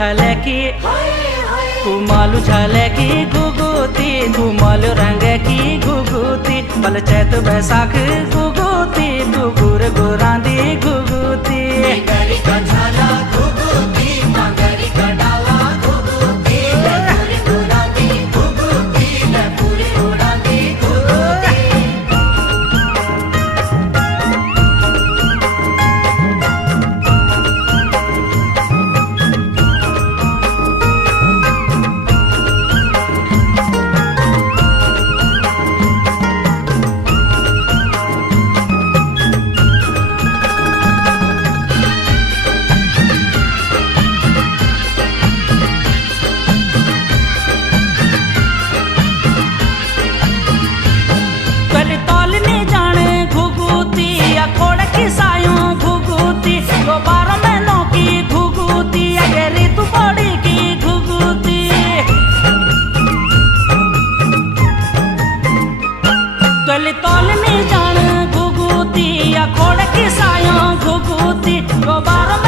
झाले की कुमालू झाले की गुगुती कुमाल रंग की गुगुती बल चैत बैसाख गुगुती गुगुर गुरांदी गुगुती सायों घुगुती तो 12 महीनों की घुगुती अगर ऋतु पड़ी की घुगुती तोली तोलनी जान घुगुती या खोड़ की सायों घुगुती तो 12